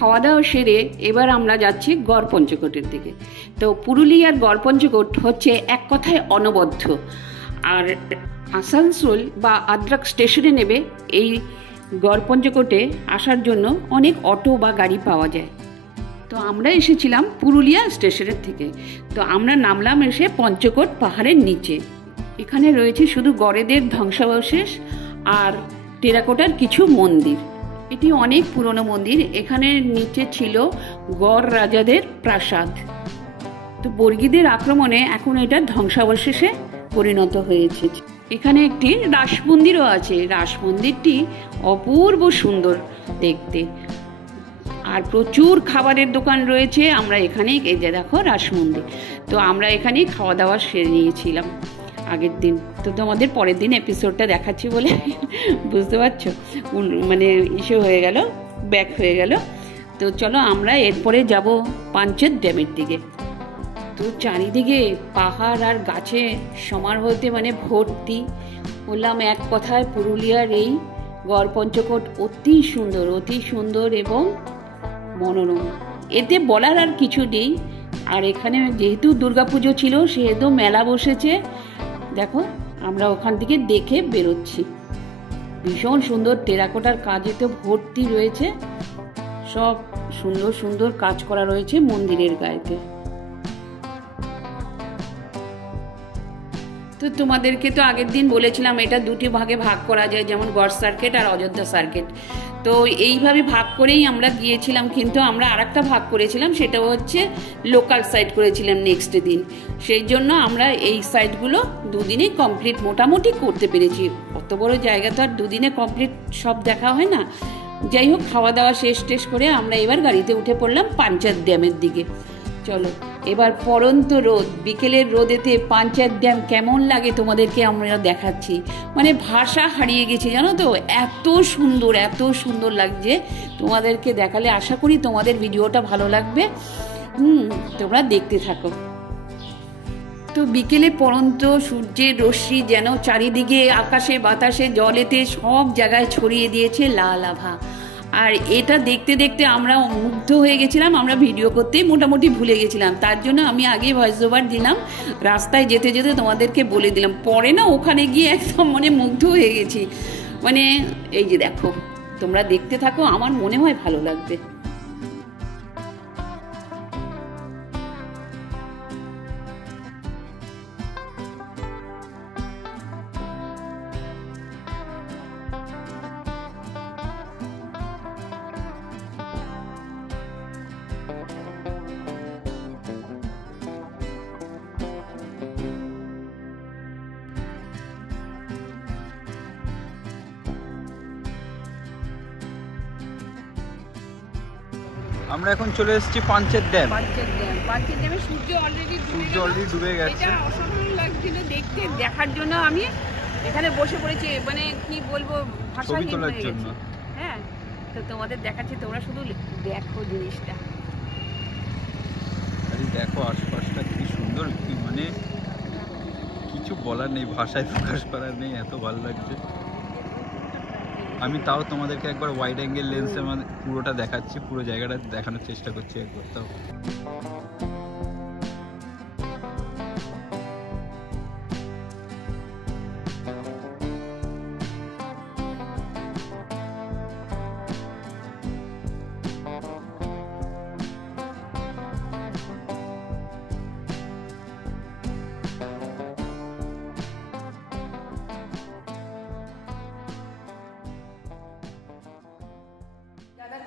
খাওয়া দাওয়া সেরে এবার আমরা যাচ্ছি গড়পঞ্চকোটের দিকে। তো পুরুলিয়ার গড়পঞ্চকোট হচ্ছে এক কথায় অনবদ্য। আর আসানসোল বা আদ্রাক স্টেশনে নেবে এই গড়পঞ্চকোটে আসার জন্য অনেক অটো বা গাড়ি পাওয়া যায়। তো আমরা এসেছিলাম পুরুলিয়া স্টেশনের থেকে। তো আমরা নামলাম এসে পঞ্চকোট পাহাড়ের নিচে। এখানে রয়েছে শুধু গড়েদের ধ্বংসাবশেষ আর টেরাকোটার কিছু মন্দির। এটি অনেক পুরনো মন্দির। এখানে নিচে ছিল গড় রাজাদের প্রাসাদ। তো বর্গীদের আক্রমণে এখন এটা ধ্বংসাবশেষে পরিণত হয়েছে। এখানে একটি রাস মন্দিরও আছে। রাস মন্দিরটি অপূর্ব সুন্দর দেখতে। আর প্রচুর খাবারের দোকান রয়েছে। আমরা এখানেই, এই যে দেখো রাস মন্দির। তো আমরা এখানেই খাওয়া দাওয়া সেরে নিয়েছিলাম আগের দিন। তো তোমাদের পরের দিন এপিসোডটা দেখাচ্ছি বলে বুঝতে পারছো, মানে ইসে হয়ে গেল, ব্যাক হয়ে গেল। তো চলো আমরা এরপরে যাব পাঞ্চেত ড্যামের দিকে। তো চারিদিকে পাহাড় আর গাছে সমারোহতে মানে ভর্তি। বললাম এক কথায় পুরুলিয়ার এই গড়পঞ্চকোট অতি সুন্দর এবং মনোরম। এতে বলার আর কিছু নেই। আর এখানে যেহেতু দুর্গাপুজো ছিল সেহেতু মেলা বসেছে। দেখো আমরা ওখান থেকে দেখে বেরোচ্ছি। ভীষণ সুন্দর টেরাকোটার কাজে তো ভর্তি রয়েছে। সব সুন্দর কাজ করা রয়েছে মন্দিরের গায়েতে। তো তোমাদেরকে তো আগের দিন বলেছিলাম এটা দুটি ভাগে ভাগ করা যায়, যেমন গড় সার্কিট আর অযোধ্যা সার্কিট। তো এইভাবে ভাগ করেই আমরা গিয়েছিলাম, কিন্তু আমরা আরেকটা ভাগ করেছিলাম, সেটা হচ্ছে লোকাল সাইট করেছিলাম নেক্সট দিন। সেই জন্য আমরা এই সাইটগুলো দুদিনে কমপ্লিট মোটামুটি করতে পেরেছি। অত বড় জায়গা তো আর দুদিনে কমপ্লিট সব দেখা হয় না। যাই হোক, খাওয়া দাওয়া শেষ করে আমরা এবার গাড়িতে উঠে পড়লাম পাঞ্চেত ড্যামের দিকে। চলো এবার পরন্ত রোদ, বিকেলের রোদেতে পাঞ্চেত ড্যাম কেমন লাগে তোমাদেরকে আমরা দেখাচ্ছি। মানে ভাষা হারিয়ে গেছি জানো তো, এত সুন্দর লাগছে। তোমাদেরকে দেখালে আশা করি তোমাদের ভিডিওটা ভালো লাগবে। তোমরা দেখতে থাকো। তো বিকেলে পরন্ত সূর্যের রশ্মি যেন চারিদিকে আকাশে বাতাসে জলেতে সব জায়গায় ছড়িয়ে দিয়েছে লাল আভা। আর এটা দেখতে আমরা মুগ্ধ হয়ে গেছিলাম। আমরা ভিডিও করতেই মোটামুটি ভুলে গেছিলাম। তার জন্য আমি আগে ভয়েস ওভার দিলাম, রাস্তায় যেতে তোমাদেরকে বলে দিলাম। পরে না ওখানে গিয়ে একদম মানে মুগ্ধ হয়ে গেছি। মানে এই যে দেখো, তোমরা দেখতে থাকো, আমার মনে হয় ভালো লাগবে। আমরা এখন চলে এসেছি পাঞ্চেত ড্যাম। পাঞ্চেত ড্যামে সূর্য অলরেডি ডুবে গেছে। এটা অসাধারণ লাগছিল দেখতে। দেখার জন্য আমি এখানে বসে পড়েছি, মানে কি বলবো, ভাষাহীন হয়ে গেছি। হ্যাঁ, তো তোমাদের দেখাচ্ছি, তোমরা শুধু দেখো জিনিসটা। দেখো আশপাশটা কি সুন্দর, মানে কিছু বলার নেই, ভাষায় প্রকাশ করার নেই, এত ভালো লাগছে। আমি তাও তোমাদেরকে একবার ওয়াইড অ্যাঙ্গেল লেন্সে মানে পুরোটা দেখাচ্ছি, পুরো জায়গাটা দেখানোর চেষ্টা করছি একবার। তাও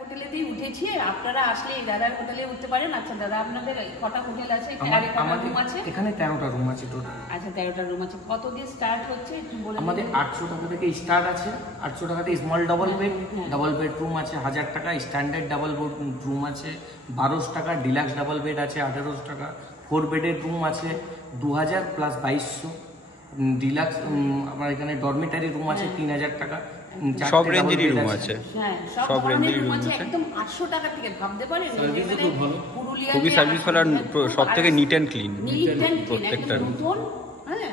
হোটেলেতেই উঠেছি। আপনারা আসলে এই দাদার হোটেলে উঠতে পারেন। আচ্ছা দাদা, আপনাদের কটা হোটেল আছে? রুম আছে এখানে 13টা রুম আছে টোটাল। আচ্ছা 13টা রুম আছে। কত দিয়ে স্টার্ট হচ্ছে একটু বলে? আমাদের 800 টাকা থেকে স্টার্ট আছে। 800 টাকাতে স্মল ডাবল বেড রুম আছে 1000 টাকা, স্ট্যান্ডার্ড ডাবল বেড রুম আছে 1200 টাকা, ডিলাক্স ডাবল বেড আছে 1800 টাকা, 4 বেডের রুম আছে 2000 প্লাস 2200, ডিলাক্স আমার এখানে ডরমিটারি রুম আছে 3000 টাকা। সব রেঞ্জেরই রুম আছে। হ্যাঁ, সব রেঞ্জেরই রুম আছে। একদম 800 টাকা থেকে ভাবতে পারেন। পুরুলিয়া খুবই সার্ভিস ভালো, সবথেকে নিট অ্যান্ড ক্লিন প্রত্যেকটা রুম। হ্যাঁ,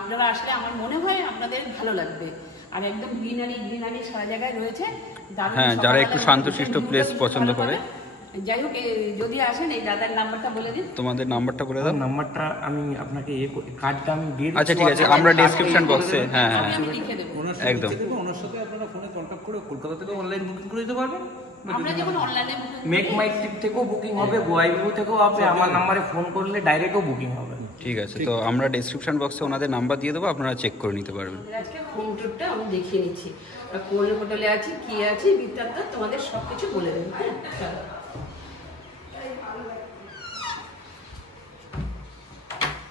আপনারা আসলে আমার মনে হয় আপনাদের ভালো লাগবে। আর একদম গ্রিনারি সারা জায়গায় রয়েছে। হ্যাঁ, যারা একটু শান্তশিষ্ট প্লেস পছন্দ করে। যাই হোক, যদি আসেন এই দাদার নাম্বারটা বলে দিন। তোমাদের নাম্বারটা বলে দাও। নাম্বারটা আমি আপনাকে কার্ডটা আমি দিয়ে আচ্ছা ঠিক আছে, আমরা ডেসক্রিপশন বক্সে হ্যাঁ লিখে দেবো। একদম ওনার সাথে আপনারা ফোনে কন্ট্যাক্ট করে কলকাতা থেকে অনলাইন বুকিং করে দিতে পারবেন। আমরা যেমন অনলাইনে মেক মাই ট্রিপ থেকেও বুকিং হবে, গোয়াইভিউ থেকেও হবে, আমার নাম্বারে ফোন করলে ডাইরেক্টও বুকিং হবে। ঠিক আছে, তো আমরা ডেসক্রিপশন বক্সে ওনাদের নাম্বার দিয়ে দেবো, আপনারা চেক করে নিতে পারবেন। আজকে হোম ট্যুরটা আমি দেখিয়ে নিচ্ছি, কোন হোটেলে আছি, কি আছে, বৃত্তান্ত তোমাদের সব কিছু বলে দেবো। হ্যাঁ,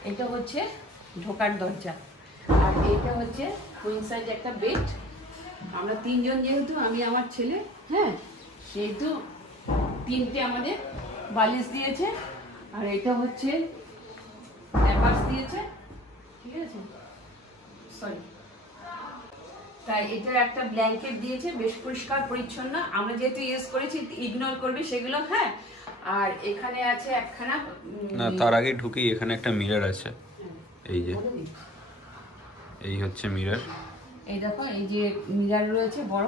এটা হচ্ছে ঢোকার দরজা, আর এটা হচ্ছে কুইন সাইজ একটা বেড। আমরা তিনজন যেহেতু, আমি আমার ছেলে, হ্যাঁ, সেহেতু তিনটে আমাদের বালিশ দিয়েছে। আর এটা হচ্ছে অ্যাপার্স দিয়েছে, ঠিক আছে, সরি, তাই এটা একটা ব্ল্যাঙ্কেট দিয়েছে, বেশ পরিষ্কার পরিচ্ছন্ন। আমরা যেহেতু ইউজ করেছি, ইগনোর করবে সেগুলো। হ্যাঁ, আর এখানে আছে একখানা, না তার আগে ঢুকেই এখানে একটা মিরর আছে, এই যে এই হচ্ছে মিরর। এই দেখো, এই যে মিরর রয়েছে, বড়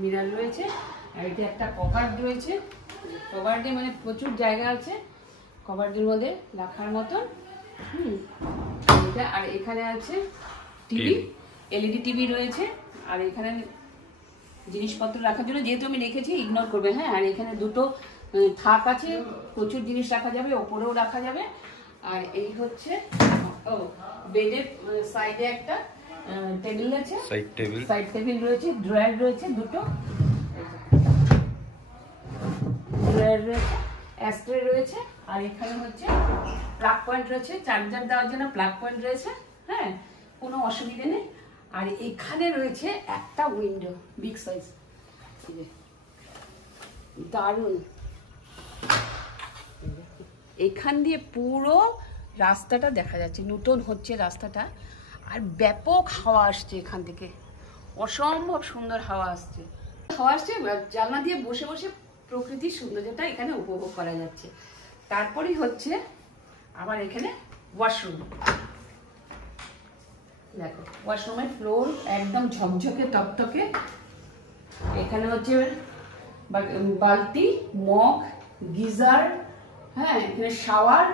মিরর রয়েছে। আর এটা একটা কভার রয়েছে, কভারডে মানে প্রচুর জায়গা আছে কভারডের মধ্যে রাখার মতন। এটা, আর এখানে আছে টিভি, এলইডি টিভি রয়েছে। আর এখানে জিনিসপত্র রাখার জন্য, যেহেতু আমি রেখেছি, ইগনোর করবে। হ্যাঁ, আর এখানে দুটো থাক আছে, প্রচুর জিনিস রাখা যাবে, ওপরেও রাখা যাবে। আর এই হচ্ছে বেডের সাইডে একটা টেবিল আছে, সাইড টেবিল রয়েছে, ড্রয়ার রয়েছে দুটো, ড্রয়ার রয়েছে, অ্যাস্ট্রে রয়েছে। আর এখানে হচ্ছে প্লাগ পয়েন্ট রয়েছে, চার্জার দেওয়ার জন্য প্লাগ পয়েন্ট রয়েছে। হ্যাঁ, কোনো অসুবিধা নেই। আর এখানে রয়েছে একটা উইন্ডো, বিগ সাইজ, দারুণ। এখান দিয়ে পুরো রাস্তাটা দেখা যাচ্ছে, নতুন হচ্ছে রাস্তাটা। আর ব্যাপক হাওয়া আসছে এখান থেকে, অসম্ভব সুন্দর হাওয়া আসছে। জানলা দিয়ে বসে বসে প্রকৃতির সৌন্দর্যটা এখানে উপভোগ করা যাচ্ছে। তারপরেই হচ্ছে আবার এখানে ওয়াশরুম। দেখো, ওয়াশরুমের ফ্লোর একদম ঝকঝকে তকতকে। এখানে হচ্ছে বালতি, মগ, গিজার, হ্যাঁ, এখানে শাওয়ার,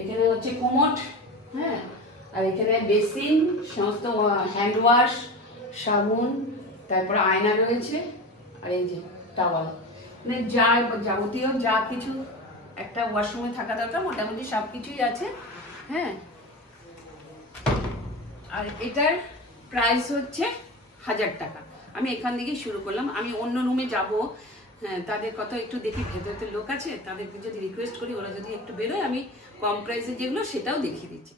এখানে হচ্ছে কোমোড, হ্যাঁ, আর এখানে বেসিন, সমস্ত হ্যান্ড ওয়াশ, সাবুন, তারপরে আয়না রয়েছে। আর এই যে টাওয়াল, মানে যা যাবতীয় যা কিছু একটা ওয়াশরুমে থাকা দরকার, মোটামুটি সব কিছুই আছে। হ্যাঁ, আর এটার প্রাইস হচ্ছে 1000 টাকা। আমি এখান থেকেই শুরু করলাম। আমি অন্য রুমে যাব, হ্যাঁ, তাদের কথা একটু দেখি, ভেতরে লোক আছে, তাদেরকে যদি রিকোয়েস্ট করি, ওরা যদি একটু বেরোয়, আমি কম প্রাইসে যেগুলো সেটাও দেখিয়ে দিচ্ছি।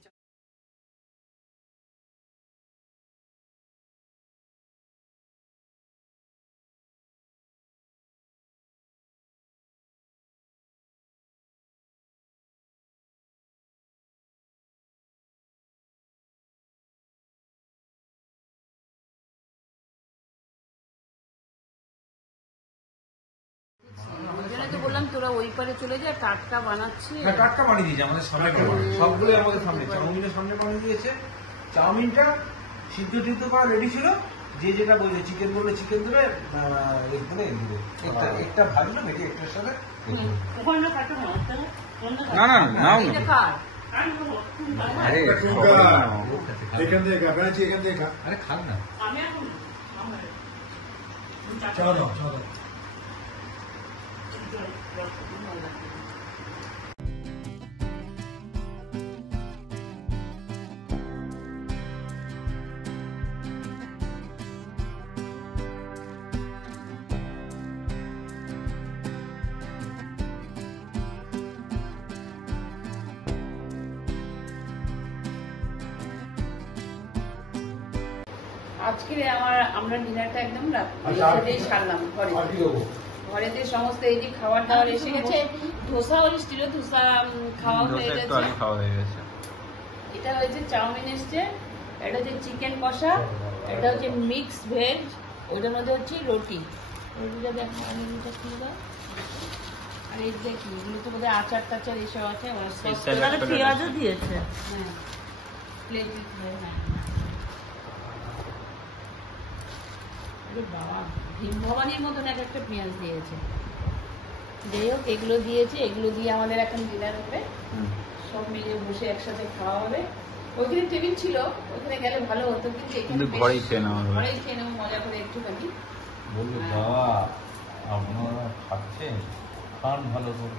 বললাম তোরা ওই পারে চলে যা, টাটকা বানাচ্ছি। টাটকা বানিয়ে দিয়েছে আমাদের সামনে, সবগুলো আমাদের সামনে। চাউমিনের সামনে বানিয়ে দিয়েছে। চাউমিনটা সিদ্ধ টিদ্ধ করা রেডি ছিল, যে যেটা বলছে, চিকেন বললে চিকেন দেবে, একটা ভাজলো নাকি একটার সাথে। না না নাও না, আরে খান না, আজকে আমরা ডিনারটা একদম রাতেই সারলাম ঘরেতে। সমস্ত এই যে খাবার দাবার এসে গেছে। ধোসা হয়েছিল, ধোসা খাওয়া হয়ে গেছে। এটা হয়েছে চাউমিন এসছে, এটা হচ্ছে চিকেন কষা, এটা হচ্ছে মিক্স ভেজ, ওইটার মধ্যে হচ্ছে রুটি। রুটিটা দেখো, আর এই দেখি এগুলো তো বোধহয় আচার টাচার এসব আছে, পেঁয়াজও দিয়েছে। হ্যাঁ, প্লেট, বাবা ভীম ভবানীর মতন এক একটা পেঁয়াজ দিয়েছে। যাই হোক এগুলো দিয়েছে, এগুলো দিয়ে আমাদের এখন ডিনার হবে, সব মিলে বসে একসাথে খাওয়া হবে। ওইখানে টেবিল ছিল, ওখানে গেলে ভালো হতো, কিন্তু ঘরেই খেয়ে নেওয়া হবে। ঘরেই খেয়ে নেবো মজা করে একটুখানি। বললো বাবা আপনারা খাচ্ছেন, খান ভালো করে।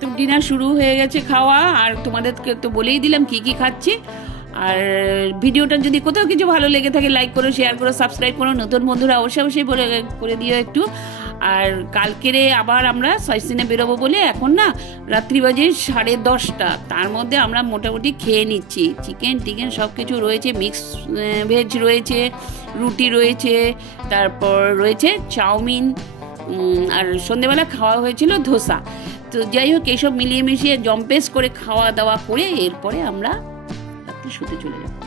তো ডিনার শুরু হয়ে গেছে খাওয়া, আর তোমাদেরকে তো বলেই দিলাম কি কি খাচ্ছি। আর ভিডিওটা যদি কোথাও কিছু ভালো লেগে থাকে লাইক করো, শেয়ার করো, সাবস্ক্রাইব করো। নতুন বন্ধুরা অবশ্যই করে দিও একটু। আর কালকেরে আবার আমরা সাইসিনে বেরোবো বলে এখন না রাত্রি বাজে 10:30। তার মধ্যে আমরা মোটামুটি খেয়ে নিচ্ছি। চিকেন টিকেন সব কিছু রয়েছে, মিক্স ভেজ রয়েছে, রুটি রয়েছে, তারপর রয়েছে চাউমিন, আর সন্ধেবেলা খাওয়া হয়েছিল ধোসা। তো যাই হোক এইসব মিলিয়ে মিশিয়ে জম্পেস করে খাওয়া দাওয়া করে এরপরে আমরা রাত্রে শুতে চলে যাব।